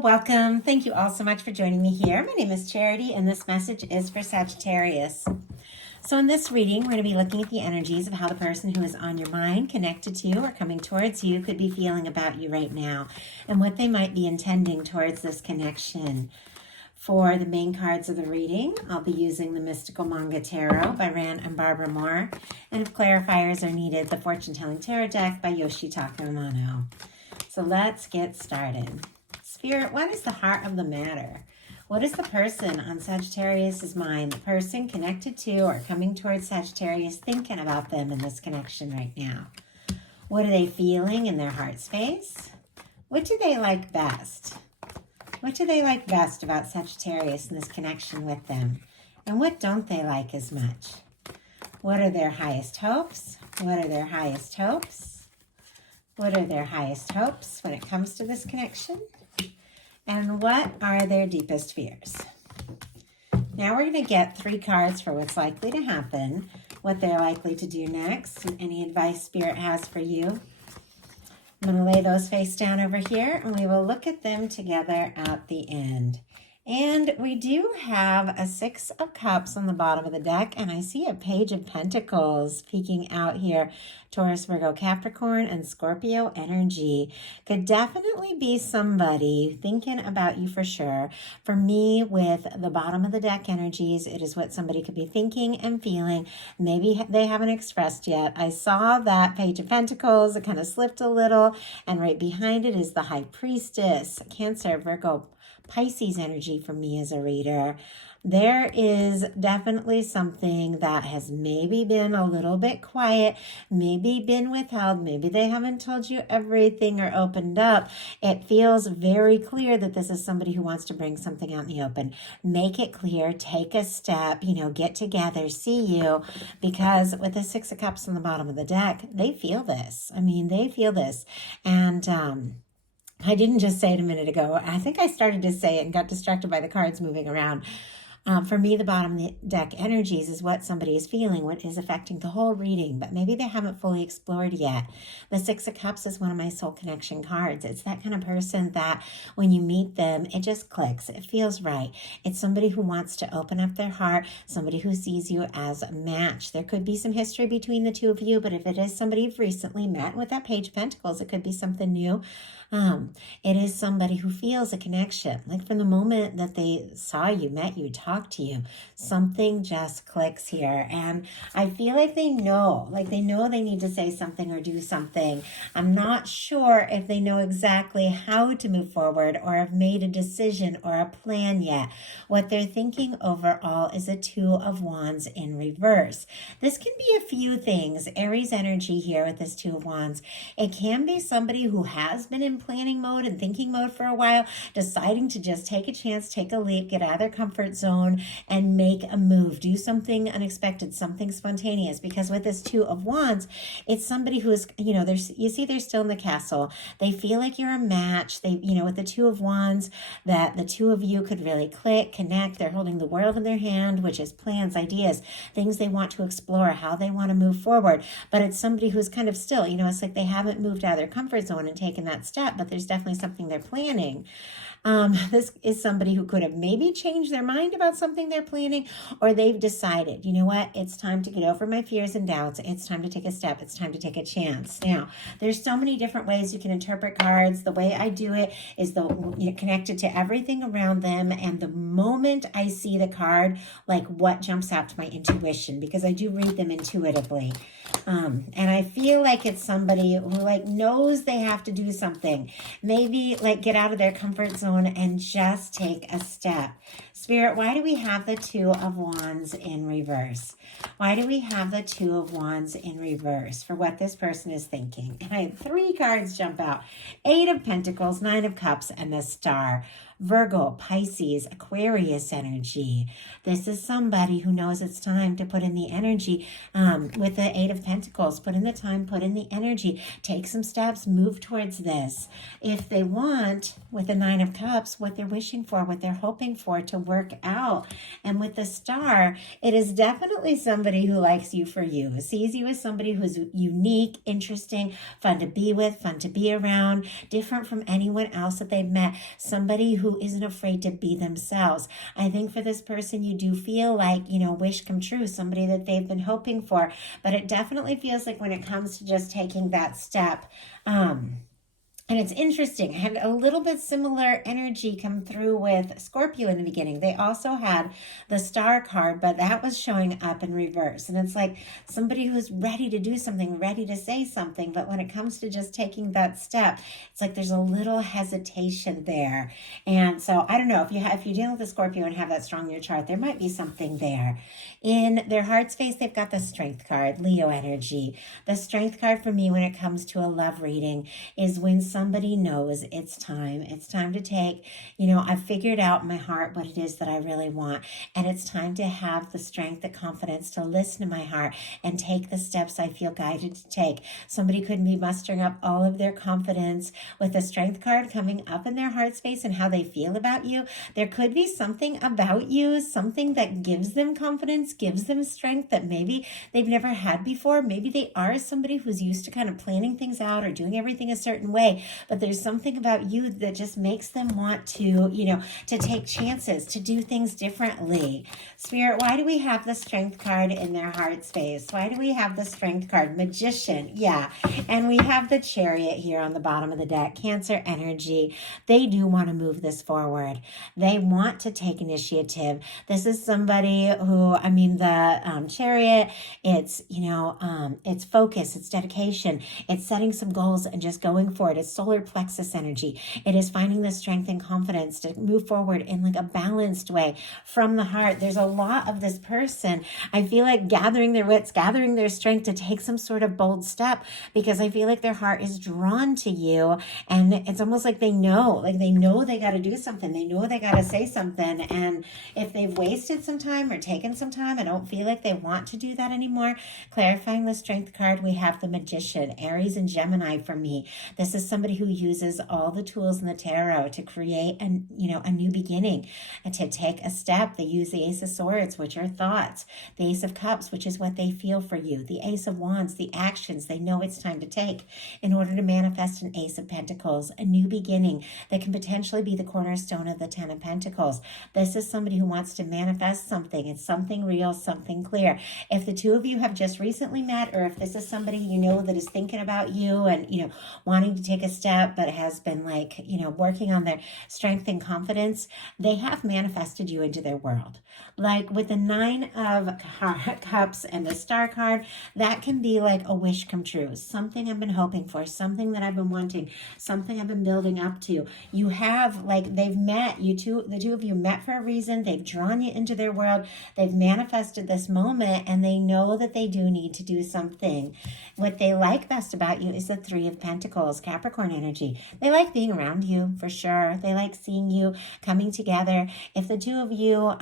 welcome. Thank you all so much for joining me here. My name is Charity, and this message is for Sagittarius. So in this reading, we're going to be looking at the energies of how the person who is on your mind, connected to you, or coming towards you could be feeling about you right now, and what they might be intending towards this connection. For the main cards of the reading, I'll be using the Mystical Manga Tarot by Ran and Barbara Moore, and if clarifiers are needed, the Fortune Telling Tarot deck by Yoshitaka Amano. So let's get started. Spirit, what is the heart of the matter? What is the person on Sagittarius's mind, the person connected to or coming towards Sagittarius, thinking about them in this connection right now? What are they feeling in their heart space? What do they like best? What do they like best about Sagittarius and this connection with them? And what don't they like as much? What are their highest hopes? What are their highest hopes? What are their highest hopes when it comes to this connection? And what are their deepest fears? Now we're going to get 3 cards for what's likely to happen, what they're likely to do next, and any advice Spirit has for you. I'm going to lay those face down over here, and we will look at them together at the end. And we do have a 6 of Cups on the bottom of the deck, and I see a Page of Pentacles peeking out here. Taurus, Virgo, Capricorn, and Scorpio energy. Could definitely be somebody thinking about you for sure. For me, with the bottom of the deck energies, it is what somebody could be thinking and feeling. Maybe they haven't expressed yet. I saw that Page of Pentacles. It kind of slipped a little, and right behind it is the High Priestess, Cancer, Virgo, Pisces energy for me as a reader. There is definitely something that has maybe been a little bit quiet, maybe been withheld, maybe they haven't told you everything or opened up. It feels very clear that this is somebody who wants to bring something out in the open. Make it clear, take a step, get together, see you, because with the 6 of Cups on the bottom of the deck, they feel this. They feel this. And, I didn't just say it a minute ago. I think I started to say it and got distracted by the cards moving around. For me, the bottom of the deck energies is what somebody is feeling, what is affecting the whole reading, but maybe they haven't fully explored yet. The 6 of Cups is one of my soul connection cards. It's that kind of person that when you meet them, it just clicks. It feels right. It's somebody who wants to open up their heart, somebody who sees you as a match. There could be some history between the two of you, but if it is somebody you've recently met with that Page of Pentacles, it could be something new. It is somebody who feels a connection. Like from the moment that they saw you, met you, talked to you, something just clicks here. And I feel like they know they need to say something or do something. I'm not sure if they know exactly how to move forward or have made a decision or a plan yet. What they're thinking overall is a 2 of Wands in reverse. This can be a few things. Aries energy here with this 2 of Wands. It can be somebody who has been in planning mode and thinking mode for a while, deciding to just take a chance, take a leap, get out of their comfort zone and make a move, do something unexpected, something spontaneous. Because with this 2 of Wands, it's somebody who is, they're still in the castle. They feel like you're a match. They, with the 2 of Wands, that the 2 of you could really click, connect. They're holding the world in their hand, which is plans, ideas, things they want to explore, how they want to move forward. But it's somebody who's kind of still, it's like they haven't moved out of their comfort zone and taken that step, but there's definitely something they're planning. This is somebody who could have maybe changed their mind about something they're planning, or they've decided, you know what, it's time to get over my fears and doubts. It's time to take a step. It's time to take a chance. Now, there's so many different ways you can interpret cards. The way I do it is connected to everything around them. And the moment I see the card, like what jumps out to my intuition, because I do read them intuitively. And I feel like it's somebody who knows they have to do something. Maybe get out of their comfort zone and just take a step. Spirit, why do we have the 2 of Wands in reverse? Why do we have the 2 of Wands in reverse for what this person is thinking? And I had 3 cards jump out. 8 of Pentacles, 9 of Cups, and the Star. Virgo, Pisces, Aquarius energy. This is somebody who knows it's time to put in the energy with the Eight of Pentacles. Put in the time, put in the energy, take some steps, move towards this. If they want, with the Nine of Cups, what they're wishing for, what they're hoping for to work out. And with the Star, it is definitely somebody who likes you for you, sees you as somebody who's unique, interesting, fun to be with, fun to be around, different from anyone else that they've met, somebody who isn't afraid to be themselves. I think for this person, you do feel like, wish come true, somebody that they've been hoping for, but it definitely feels like when it comes to just taking that step, and it's interesting. I had a little bit similar energy come through with Scorpio in the beginning. They also had the Star card, but that was showing up in reverse. And it's like somebody who's ready to do something, ready to say something. But when it comes to just taking that step, it's like there's a little hesitation there. And so I don't know, if you're dealing with a Scorpio and have that strong in your chart, there might be something there. In their heart space, they've got the Strength card, Leo energy. The Strength card for me when it comes to a love reading is when somebody knows it's time. It's time to take, I've figured out in my heart what it is that I really want. And it's time to have the strength, the confidence to listen to my heart and take the steps I feel guided to take. Somebody could be mustering up all of their confidence with the Strength card coming up in their heart space and how they feel about you. There could be something about you, something that gives them confidence, gives them strength that maybe they've never had before. Maybe they are somebody who's used to kind of planning things out or doing everything a certain way. But there's something about you that just makes them want to, to take chances, to do things differently. Spirit, why do we have the Strength card in their heart space? Why do we have the Strength card? Magician, yeah. And we have the Chariot here on the bottom of the deck. Cancer energy. They do want to move this forward. They want to take initiative. This is somebody who, the Chariot, it's, it's focus, it's dedication, it's setting some goals and just going for it. It's solar plexus energy. It is finding the strength and confidence to move forward in like a balanced way from the heart. There's a lot of this person, I feel like, gathering their wits, gathering their strength to take some sort of bold step, because I feel like their heart is drawn to you. And it's almost like they know they got to do something. They know they got to say something. And if they've wasted some time or taken some time, I don't feel like they want to do that anymore. Clarifying the Strength card, we have the Magician, Aries and Gemini for me. This is somebody who uses all the tools in the tarot to create a new beginning and to take a step. They use the Ace of Swords, which are thoughts, the Ace of Cups, which is what they feel for you, the Ace of Wands, the actions they know it's time to take in order to manifest an Ace of Pentacles, a new beginning that can potentially be the cornerstone of the Ten of Pentacles. This is somebody who wants to manifest something. It's something real, something clear. If the two of you have just recently met, or if this is somebody that is thinking about you and wanting to take a step but has been working on their strength and confidence, they have manifested you into their world. Like with the Nine of Cups and the Star card, that can be like a wish come true, something I've been hoping for, something that I've been wanting, something I've been building up to. You have, they've met you two, the two of you met for a reason. They've drawn you into their world. They've manifested this moment, and they know that they do need to do something. What they like best about you is the Three of Pentacles, Capricorn energy. They like being around you for sure. They like seeing you coming together. If the two of you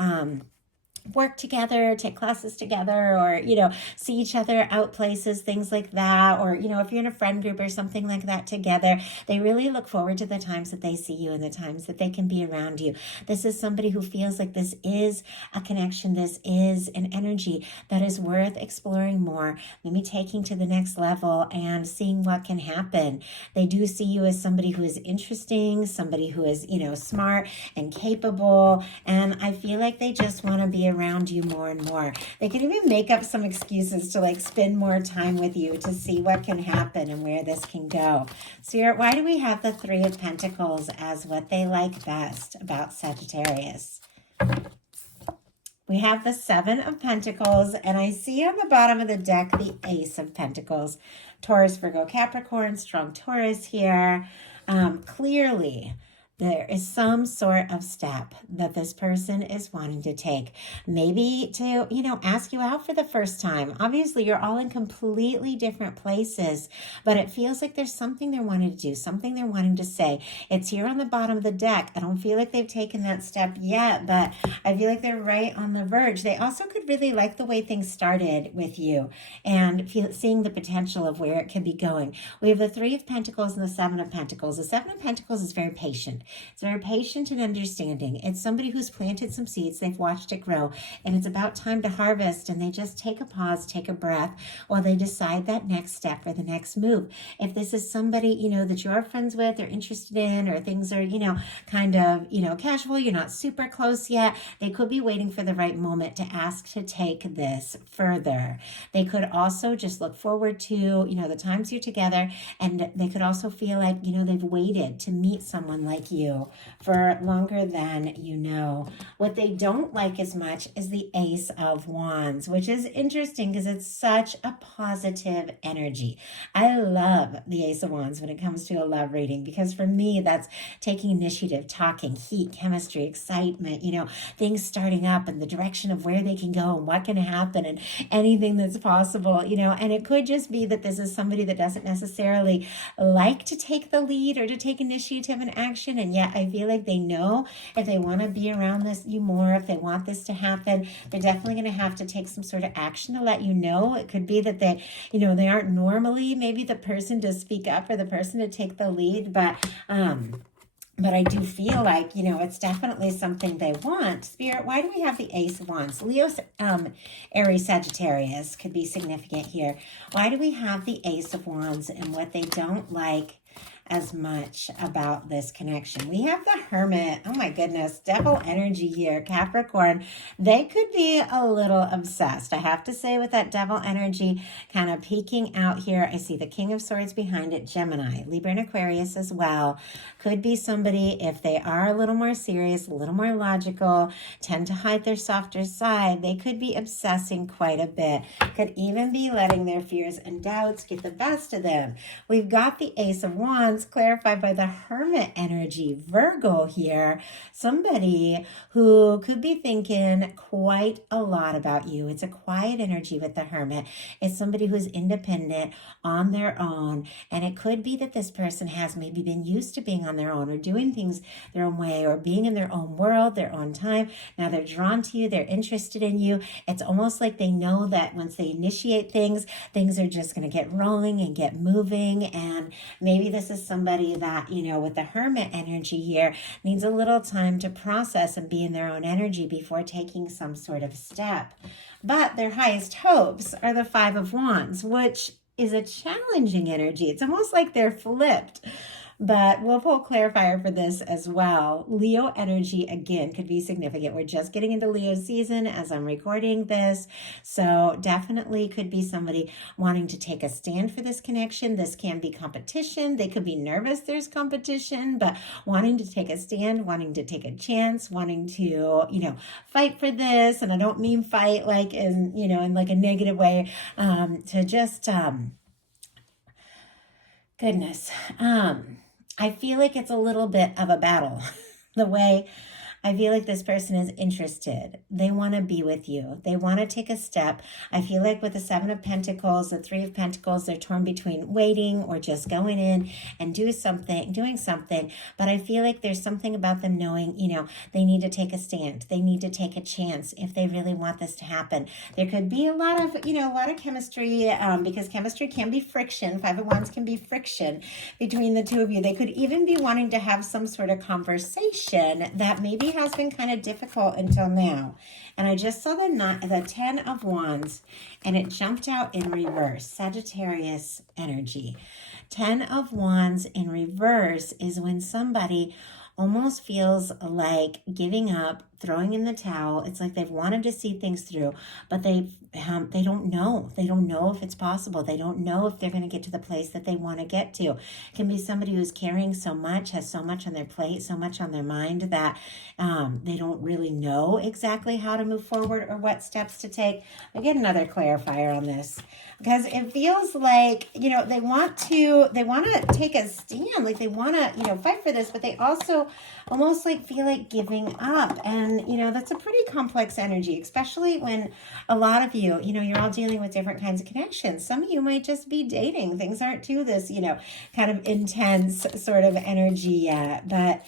work together, take classes together, or, see each other out places, things like that. Or, if you're in a friend group or something like that together, they really look forward to the times that they see you and the times that they can be around you. This is somebody who feels like this is a connection. This is an energy that is worth exploring more, maybe taking to the next level and seeing what can happen. They do see you as somebody who is interesting, somebody who is, smart and capable. And I feel like they just want to be around you more and more. They can even make up some excuses to spend more time with you to see what can happen and where this can go. Spirit, why do we have the Three of Pentacles as what they like best about Sagittarius? We have the Seven of Pentacles, and I see on the bottom of the deck the Ace of Pentacles. Taurus, Virgo, Capricorn, strong Taurus here. Clearly, there is some sort of step that this person is wanting to take. Maybe to, ask you out for the first time. Obviously, you're all in completely different places, but it feels like there's something they're wanting to do, something they're wanting to say. It's here on the bottom of the deck. I don't feel like they've taken that step yet, but I feel like they're right on the verge. They also could really like the way things started with you and seeing the potential of where it could be going. We have the Three of Pentacles and the Seven of Pentacles. The Seven of Pentacles is very patient. It's very patient and understanding. It's somebody who's planted some seeds, they've watched it grow, and it's about time to harvest, and they just take a pause, take a breath, while they decide that next step or the next move. If this is somebody, that you're friends with or interested in, or things are, kind of, casual, you're not super close yet, they could be waiting for the right moment to ask to take this further. They could also just look forward to, the times you're together, and they could also feel like, they've waited to meet someone like you for longer than you know. What they don't like as much is the Ace of Wands, which is interesting because it's such a positive energy. I love the Ace of Wands when it comes to a love reading, because for me, that's taking initiative, talking, heat, chemistry, excitement, things starting up in the direction of where they can go and what can happen and anything that's possible, and it could just be that this is somebody that doesn't necessarily like to take the lead or to take initiative and action, and yet I feel like they know if they want to be around you more, if they want this to happen, they're definitely going to have to take some sort of action to let you know. It could be that they, they aren't normally maybe the person to speak up or the person to take the lead, but I do feel like, it's definitely something they want. Spirit, why do we have the Ace of Wands? Leo, Aries, Sagittarius could be significant here. Why do we have the Ace of Wands and what they don't like as much about this connection? We have the Hermit. Oh my goodness, devil energy here. Capricorn, they could be a little obsessed, I have to say, with that devil energy kind of peeking out here. I see the King of Swords behind it. Gemini, Libra, and Aquarius as well. Could be somebody, if they are a little more serious, a little more logical, tend to hide their softer side, they could be obsessing quite a bit. Could even be letting their fears and doubts get the best of them. We've got the Ace of Wands clarified by the Hermit energy. Virgo here, somebody who could be thinking quite a lot about you. It's a quiet energy with the Hermit. It's somebody who's independent on their own, and it could be that this person has maybe been used to being on their own or doing things their own way or being in their own world, their own time. Now they're drawn to you, they're interested in you. It's almost like they know that once they initiate things are just going to get rolling and get moving, and maybe this is somebody that, with the Hermit energy here, needs a little time to process and be in their own energy before taking some sort of step. But their highest hopes are the Five of Wands, which is a challenging energy. It's almost like they're flipped. But we'll pull clarifier for this as well. Leo energy, again, could be significant. We're just getting into Leo season as I'm recording this. So definitely could be somebody wanting to take a stand for this connection. This can be competition. They could be nervous there's competition, but wanting to take a stand, wanting to take a chance, wanting to, fight for this. And I don't mean fight like in like a negative way, to just, goodness. I feel like it's a little bit of a battle. The way I feel like this person is interested. They want to be with you. They want to take a step. I feel like with the Seven of Pentacles, the Three of Pentacles, they're torn between waiting or just going in and doing something. But I feel like there's something about them knowing, they need to take a stand. They need to take a chance if they really want this to happen. There could be a lot of chemistry, because chemistry can be friction. Five of Wands can be friction between the two of you. They could even be wanting to have some sort of conversation that maybe has been kind of difficult until now. And I just saw the Ten of Wands, and it jumped out in reverse. Sagittarius energy. 10 of Wands in reverse is when somebody almost feels like giving up, throwing in the towel. It's like they've wanted to see things through, but they don't know. They don't know if it's possible. They don't know if they're going to get to the place that they want to get to. It can be somebody who's carrying so much, has so much on their plate, so much on their mind that they don't really know exactly how to move forward or what steps to take. I get another clarifier on this, because it feels like, you know, they want to take a stand, like they want to, you know, fight for this, but they also almost like feel like giving up. And, you know, that's a pretty complex energy, especially when a lot of you, you know, you're all dealing with different kinds of connections. Some of you might just be dating. Things aren't too this, you know, kind of intense sort of energy yet, but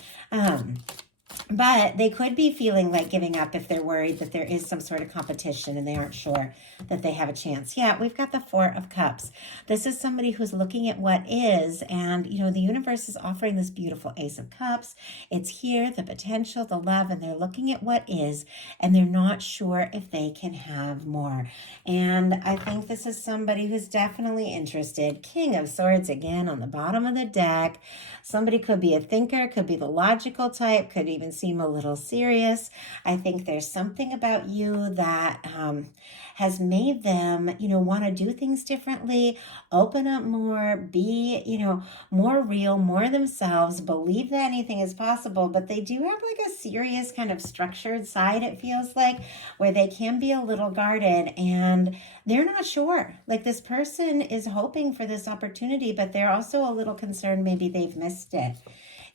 they could be feeling like giving up if they're worried that there is some sort of competition and they aren't sure that they have a chance. Yeah, we've got the Four of Cups. This is somebody who's looking at what is, and, you know, the universe is offering this beautiful Ace of Cups. It's here, the potential, the love, and they're looking at what is, and they're not sure if they can have more. And I think this is somebody who's definitely interested. King of Swords again on the bottom of the deck. Somebody could be a thinker, could be the logical type, could even seem a little serious. I think there's something about you that has made them, you know, want to do things differently, open up more, be, you know, more real, more themselves, believe that anything is possible. But they do have like a serious kind of structured side, it feels like, where they can be a little guarded and they're not sure. Like this person is hoping for this opportunity, but they're also a little concerned maybe they've missed it.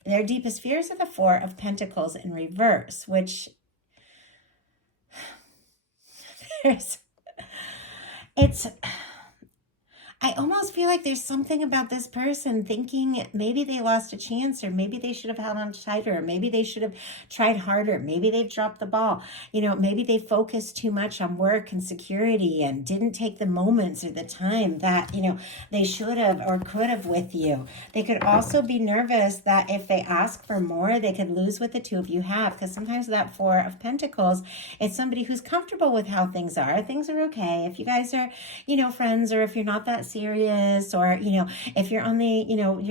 Their deepest fears are the Four of Pentacles in reverse, which I almost feel like there's something about this person thinking maybe they lost a chance, or maybe they should have held on tighter, or maybe they should have tried harder. Maybe they've dropped the ball. You know, maybe they focused too much on work and security and didn't take the moments or the time that, you know, they should have or could have with you. They could also be nervous that if they ask for more, they could lose what the two of you have, because sometimes that Four of Pentacles, it's somebody who's comfortable with how things are. Things are okay. If you guys are, you know, friends, or if you're not that serious, or, you know, if you're on the, you know,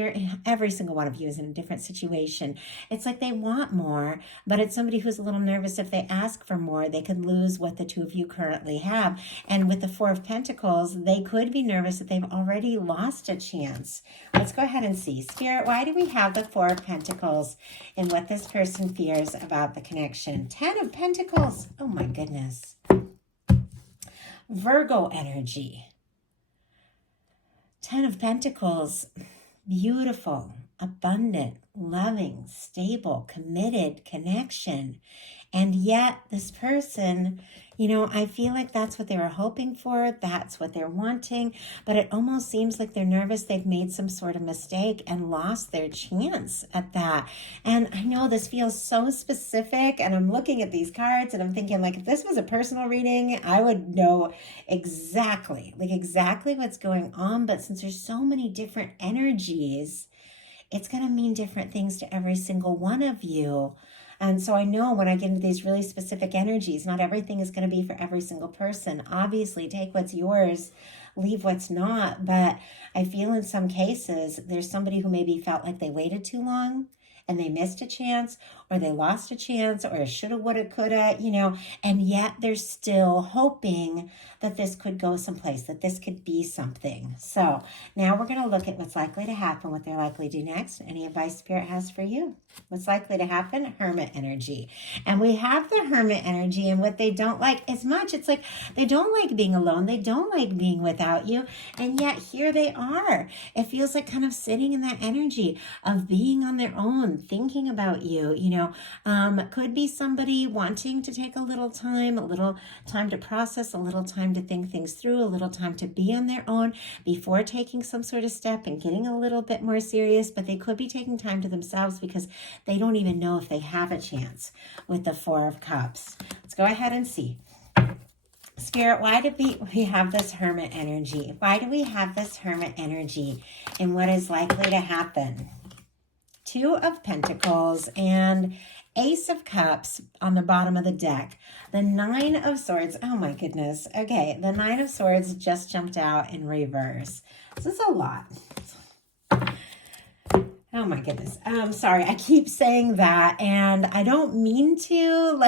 every single one of you is in a different situation. It's like they want more, but it's somebody who's a little nervous if they ask for more, they could lose what the two of you currently have. And with the Four of Pentacles, they could be nervous that they've already lost a chance. Let's go ahead and see. Spirit, why do we have the Four of Pentacles and what this person fears about the connection? 10 of Pentacles. Oh my goodness. Virgo energy. 10 of Pentacles, beautiful, abundant, loving, stable, committed connection. And yet this person, you know, I feel like that's what they were hoping for. That's what they're wanting. But it almost seems like they're nervous they've made some sort of mistake and lost their chance at that. And I know this feels so specific. And I'm looking at these cards and I'm thinking, like, if this was a personal reading, I would know exactly what's going on. But since there's so many different energies, it's going to mean different things to every single one of you. And so I know when I get into these really specific energies, not everything is going to be for every single person. Obviously, take what's yours, leave what's not. But I feel in some cases, there's somebody who maybe felt like they waited too long and they missed a chance, or they lost a chance, or shoulda, woulda, coulda, you know, and yet they're still hoping that this could go someplace, that this could be something. So now we're going to look at what's likely to happen, what they're likely to do next, any advice Spirit has for you. What's likely to happen? Hermit energy. And we have the Hermit energy, and what they don't like as much, it's like they don't like being alone. They don't like being without you. And yet here they are. It feels like kind of sitting in that energy of being on their own, thinking about you, you know. Could be somebody wanting to take a little time to process, a little time to think things through, a little time to be on their own before taking some sort of step and getting a little bit more serious. But they could be taking time to themselves because they don't even know if they have a chance with the Four of Cups. Let's go ahead and see. Spirit, why do we have this Hermit energy? Why do we have this Hermit energy and what is likely to happen? Two of Pentacles and Ace of Cups on the bottom of the deck. The Nine of Swords. Oh my goodness. Okay, the Nine of Swords just jumped out in reverse. This is a lot. Oh my goodness. Sorry, I keep saying that and I don't mean to,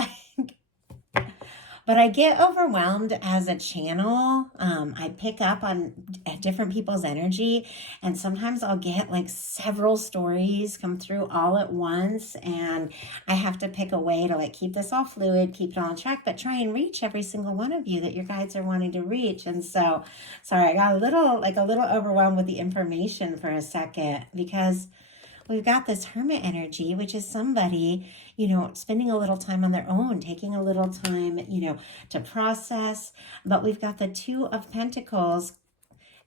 but I get overwhelmed as a channel. I pick up on different people's energy, and sometimes I'll get like several stories come through all at once, and I have to pick a way to like keep this all fluid, keep it all on track, but try and reach every single one of you that your guides are wanting to reach. And so, sorry, I got a little overwhelmed with the information for a second because we've got this hermit energy, which is somebody, spending a little time on their own, taking a little time, to process. But we've got the Two of Pentacles,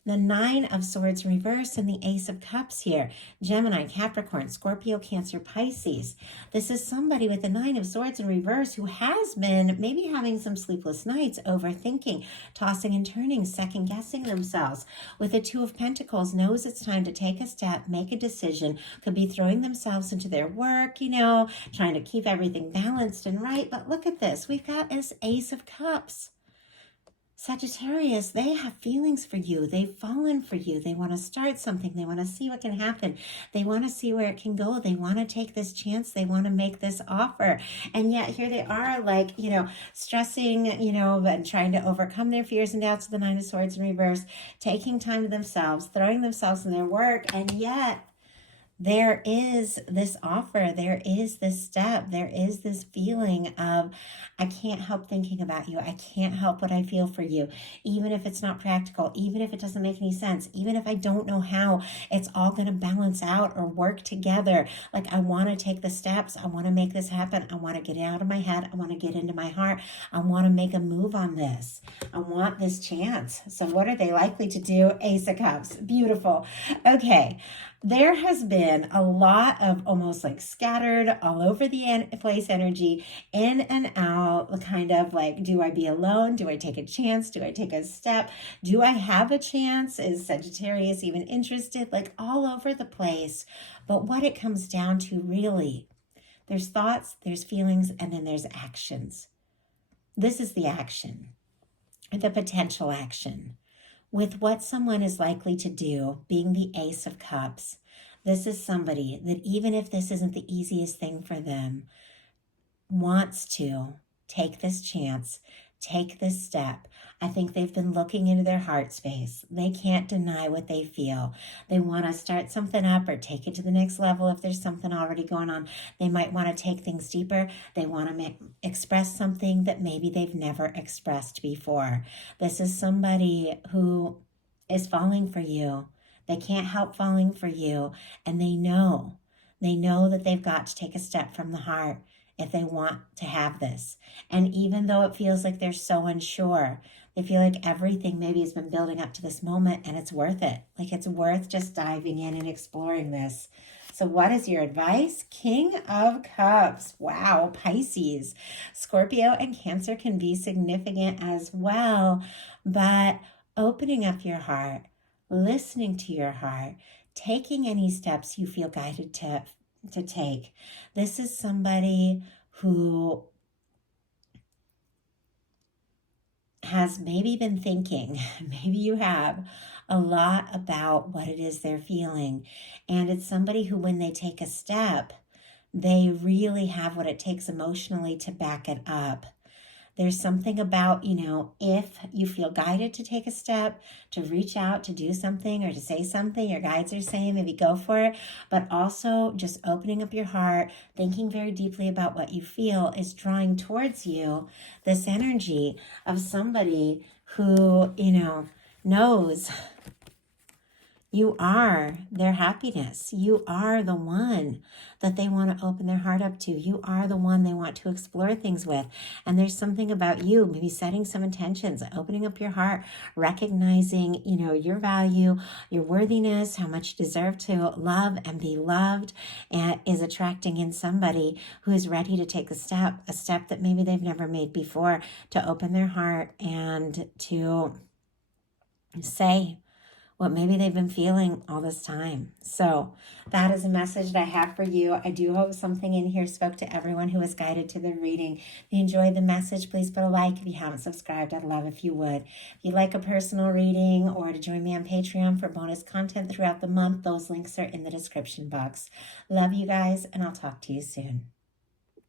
the Nine of Swords reverse, and the Ace of Cups here. Gemini, Capricorn, Scorpio, Cancer, Pisces. This is somebody with the Nine of Swords in reverse who has been maybe having some sleepless nights, overthinking, tossing and turning, second guessing themselves. With the Two of Pentacles, knows it's time to take a step, make a decision, could be throwing themselves into their work, trying to keep everything balanced and right. But look at this. We've got this Ace of Cups. Sagittarius, they have feelings for you. They've fallen for you. They want to start something. They want to see what can happen. They want to see where it can go. They want to take this chance. They want to make this offer. And yet here they are stressing, and trying to overcome their fears and doubts with the Nine of Swords in reverse, taking time to themselves, throwing themselves in their work. And yet there is this offer, there is this step, there is this feeling of, I can't help thinking about you. I can't help what I feel for you. Even if it's not practical, even if it doesn't make any sense, even if I don't know how it's all going to balance out or work together. Like, I want to take the steps. I want to make this happen. I want to get it out of my head. I want to get into my heart. I want to make a move on this. I want this chance. So what are they likely to do? Ace of Cups. Beautiful. Okay. There has been a lot of almost like scattered all over the place energy, in and out, kind of like, do I be alone? Do I take a chance? Do I take a step? Do I have a chance? Is Sagittarius even interested? Like, all over the place. But what it comes down to really, there's thoughts, there's feelings, and then there's actions. This is the action, the potential action. With what someone is likely to do, being the Ace of Cups, this is somebody that, even if this isn't the easiest thing for them, wants to take this chance, take this step. I think they've been looking into their heart space. They can't deny what they feel. They want to start something up or take it to the next level if there's something already going on. They might want to take things deeper. They want to express something that maybe they've never expressed before. This is somebody who is falling for you. They can't help falling for you, and they know that they've got to take a step from the heart if they want to have this. And even though it feels like they're so unsure, they feel like everything maybe has been building up to this moment, and it's worth it. Like, it's worth just diving in and exploring this. So what is your advice? King of Cups. Wow, Pisces. Scorpio and Cancer can be significant as well, but opening up your heart, listening to your heart, taking any steps you feel guided to take. This is somebody who has maybe been thinking, maybe you have, a lot about what it is they're feeling. And it's somebody who, when they take a step, they really have what it takes emotionally to back it up. There's something about, if you feel guided to take a step, to reach out, to do something, or to say something, your guides are saying, maybe go for it. But also just opening up your heart, thinking very deeply about what you feel, is drawing towards you this energy of somebody who, knows you are their happiness. You are the one that they want to open their heart up to. You are the one they want to explore things with. And there's something about you, maybe setting some intentions, opening up your heart, recognizing, your value, your worthiness, how much you deserve to love and be loved, and is attracting in somebody who is ready to take a step that maybe they've never made before, to open their heart and to say what maybe they've been feeling all this time. So that is a message that I have for you. I do hope something in here spoke to everyone who was guided to the reading. If you enjoyed the message, please put a like. If you haven't subscribed, I'd love if you would. If you'd like a personal reading or to join me on Patreon for bonus content throughout the month, those links are in the description box. Love you guys, and I'll talk to you soon.